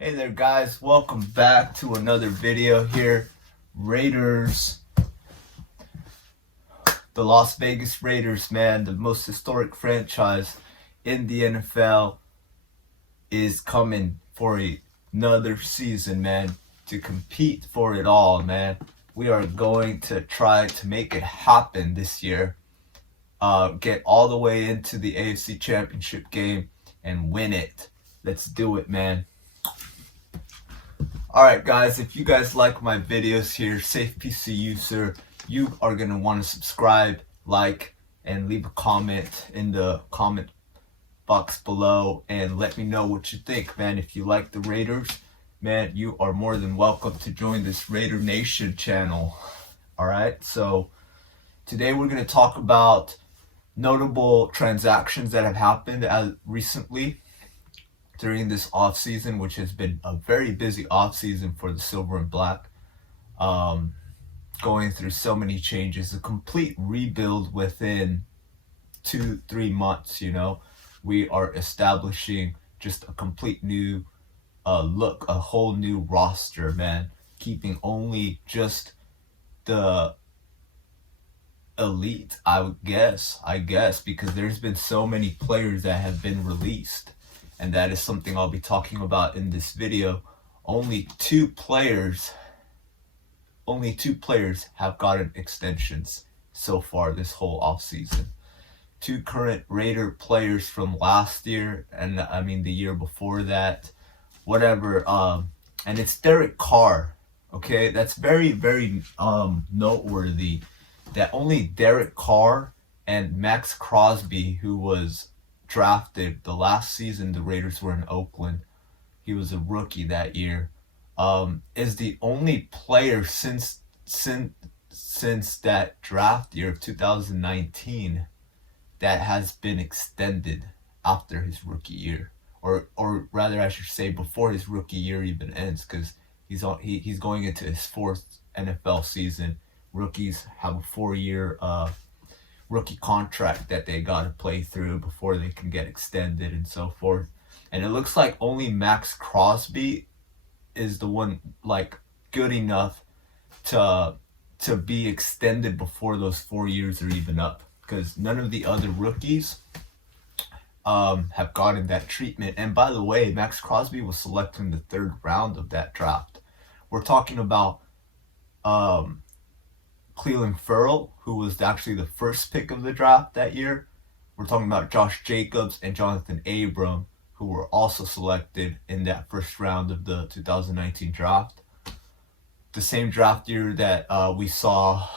Hey there guys, welcome back to another video here. Raiders, the Las Vegas Raiders, man, the most historic franchise in the NFL is coming for another season, man, to compete for it all, man. We are going to try to make it happen this year. Get all the way into the AFC Championship game and win it. Let's do it, man. Alright guys, if you guys like my videos here, Safepcuser, you are going to want to subscribe, like, and leave a comment in the comment box below and let me know what you think, man. If you like the Raiders, man, you are more than welcome to join this Raider Nation channel. Alright, so today we're going to talk about notable transactions that have happened recently during this offseason, which has been a very busy offseason for the Silver and Black, going through so many changes, a complete rebuild within 2-3 months. We are establishing just a complete new look, a whole new roster, man, keeping only just the elite, I guess, because there's been so many players that have been released. And that is something I'll be talking about in this video. Only two players have gotten extensions so far this whole offseason. Two current Raider players from last year, and I mean the year before that, whatever. And it's Derek Carr. Okay, that's very, very noteworthy. That only Derek Carr and Max Crosby, who was drafted the last season the Raiders were in Oakland, he was a rookie that year, is the only player since that draft year of 2019 that has been extended after his rookie year, or rather I should say before his rookie year even ends, because he's going into his fourth NFL season. Rookies have a 4-year rookie contract that they got to play through before they can get extended and so forth. And it looks like only Max Crosby is the one like good enough to be extended before those 4 years are even up, because none of the other rookies have gotten that treatment. And by the way, Max Crosby was selected in the 3rd round of that draft. We're talking about Clelin Ferrell, who was actually the first pick of the draft that year. We're talking about Josh Jacobs and Jonathan Abram, who were also selected in that first round of the 2019 draft. The same draft year that we saw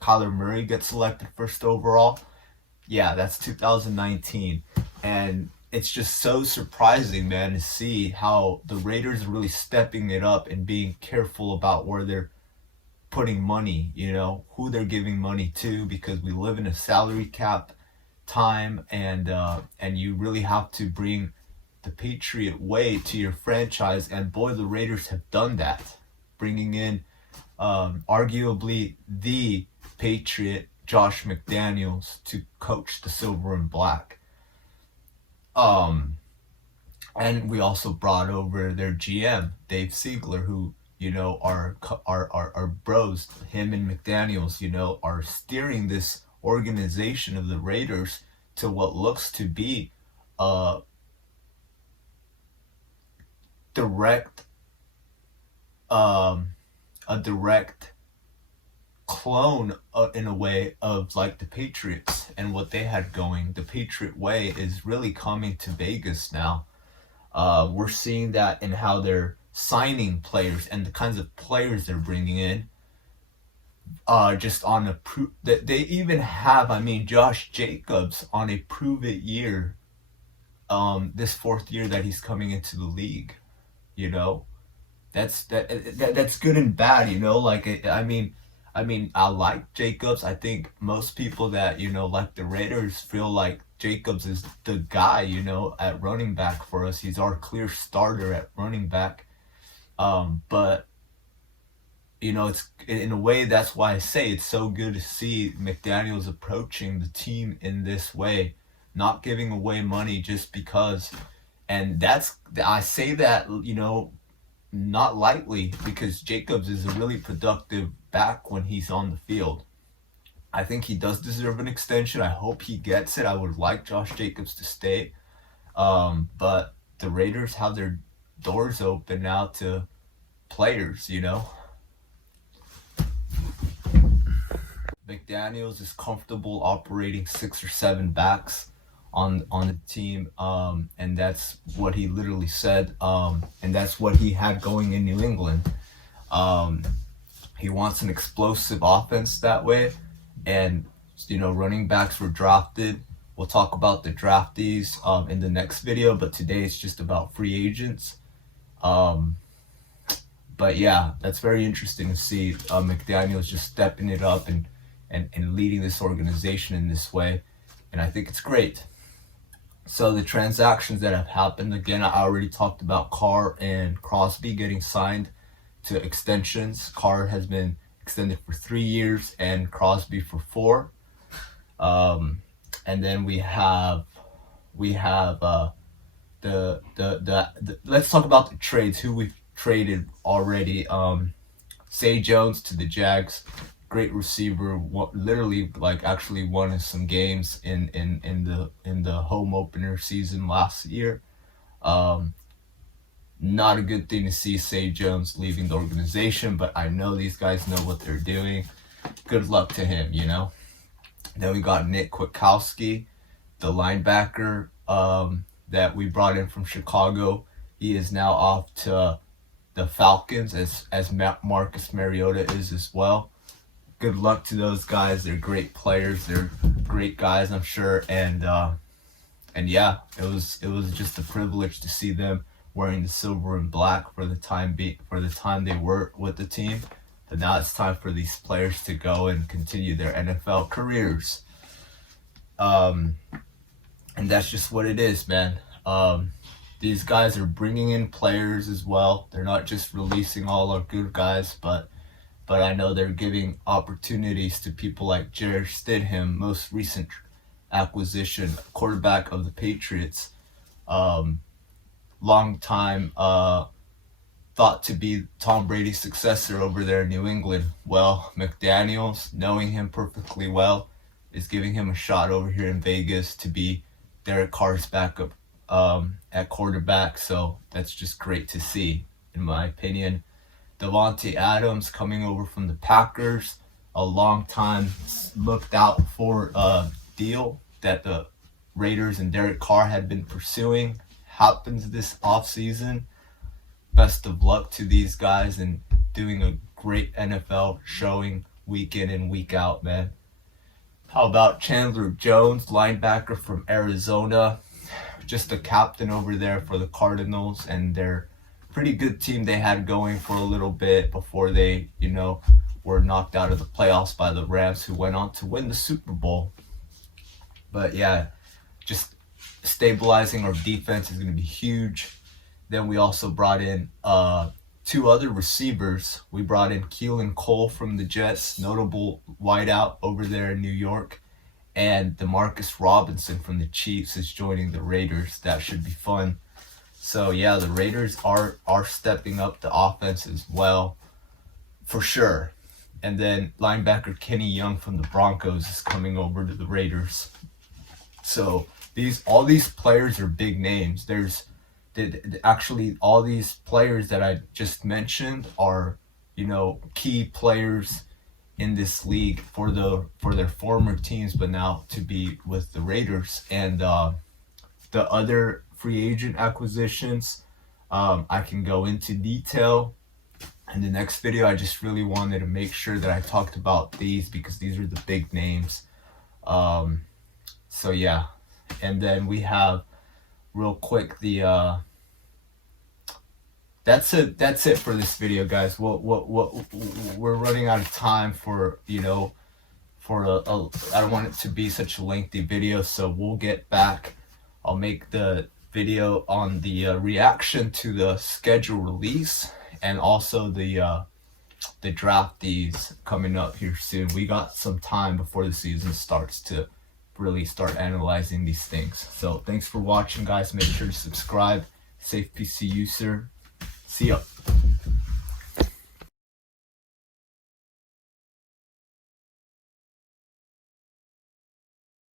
Kyler Murray get selected first overall. Yeah, that's 2019. And it's just so surprising, man, to see how the Raiders are really stepping it up and being careful about where they're putting money, who they're giving money to, because we live in a salary cap time, and you really have to bring the Patriot way to your franchise. And boy, the Raiders have done that, bringing in arguably the Patriot, Josh McDaniels, to coach the Silver and Black. And we also brought over their GM, Dave Siegler, who our bros, him and McDaniels, are steering this organization of the Raiders to what looks to be a direct clone in a way of like the Patriots and what they had going. The Patriot way is really coming to Vegas now. We're seeing that in how they're signing players and the kinds of players they're bringing in. Just on that they even have, Josh Jacobs on a prove it year. This 4th year that he's coming into the league, that's good and bad, Like I like Jacobs. I think most people that like the Raiders feel like Jacobs is the guy, at running back for us. He's our clear starter at running back. But it's in a way, that's why I say it's so good to see McDaniels approaching the team in this way, not giving away money just because, And I say that, not lightly, because Jacobs is a really productive back when he's on the field. I think he does deserve an extension. I hope he gets it. I would like Josh Jacobs to stay. But the Raiders have their doors open now to players, McDaniels is comfortable operating 6 or 7 backs on the team, and that's what he literally said, and that's what he had going in New England. He wants an explosive offense that way, and running backs were drafted. We'll talk about the draftees in the next video, but today it's just about free agents. But yeah, that's very interesting to see McDaniels just stepping it up and leading this organization in this way, and I think it's great. So the transactions that have happened, again, I already talked about Carr and Crosby getting signed to extensions. Carr has been extended for 3 years and Crosby for 4. And then we have the let's talk about the trades, who we've traded already. Zay Jones to the Jags, great receiver, literally actually won us some games in the home opener season last year. Not a good thing to see Zay Jones leaving the organization, but I know these guys know what they're doing. Good luck to him, Then we got Nick Kwiatkowski, the linebacker that we brought in from Chicago. He is now off to the Falcons, as Marcus Mariota is as well. Good luck to those guys. They're great players. They're great guys, I'm sure. And yeah, it was just a privilege to see them wearing the silver and black for the time they were with the team. But now it's time for these players to go and continue their NFL careers. And that's just what it is, man. These guys are bringing in players as well. They're not just releasing all our good guys, but I know they're giving opportunities to people like Jared Stidham, most recent acquisition, quarterback of the Patriots. Long time thought to be Tom Brady's successor over there in New England. Well, McDaniels, knowing him perfectly well, is giving him a shot over here in Vegas to be Derek Carr's backup at quarterback. So that's just great to see, in my opinion. Davante Adams coming over from the Packers, a long time looked out for deal that the Raiders and Derek Carr had been pursuing. Happens this offseason. Best of luck to these guys and doing a great NFL showing week in and week out, man. How about Chandler Jones, linebacker from Arizona? Just a captain over there for the Cardinals, and their pretty good team they had going for a little bit before they, were knocked out of the playoffs by the Rams, who went on to win the Super Bowl. But yeah, just stabilizing our defense is going to be huge. Then we also brought in 2 other receivers. We brought in Keelan Cole from the Jets, notable wideout over there in New York, and DeMarcus Robinson from the Chiefs is joining the Raiders. That should be fun. So yeah, the Raiders are stepping up the offense as well, for sure. And then linebacker Kenny Young from the Broncos is coming over to the Raiders. So all these players are big names. Actually, all these players that I just mentioned are, key players in this league for their former teams, but now to be with the Raiders. And the other free agent acquisitions, I can go into detail in the next video. I just really wanted to make sure that I talked about these because these are the big names. So yeah, and then we have real quick that's it for this video, guys. We're running out of time for I don't want it to be such a lengthy video, so we'll get back. I'll make the video on the reaction to the schedule release and also the draftees coming up here soon. We got some time before the season starts to really start analyzing these things. So thanks for watching, guys. Make sure to subscribe. Safepcuser. See ya.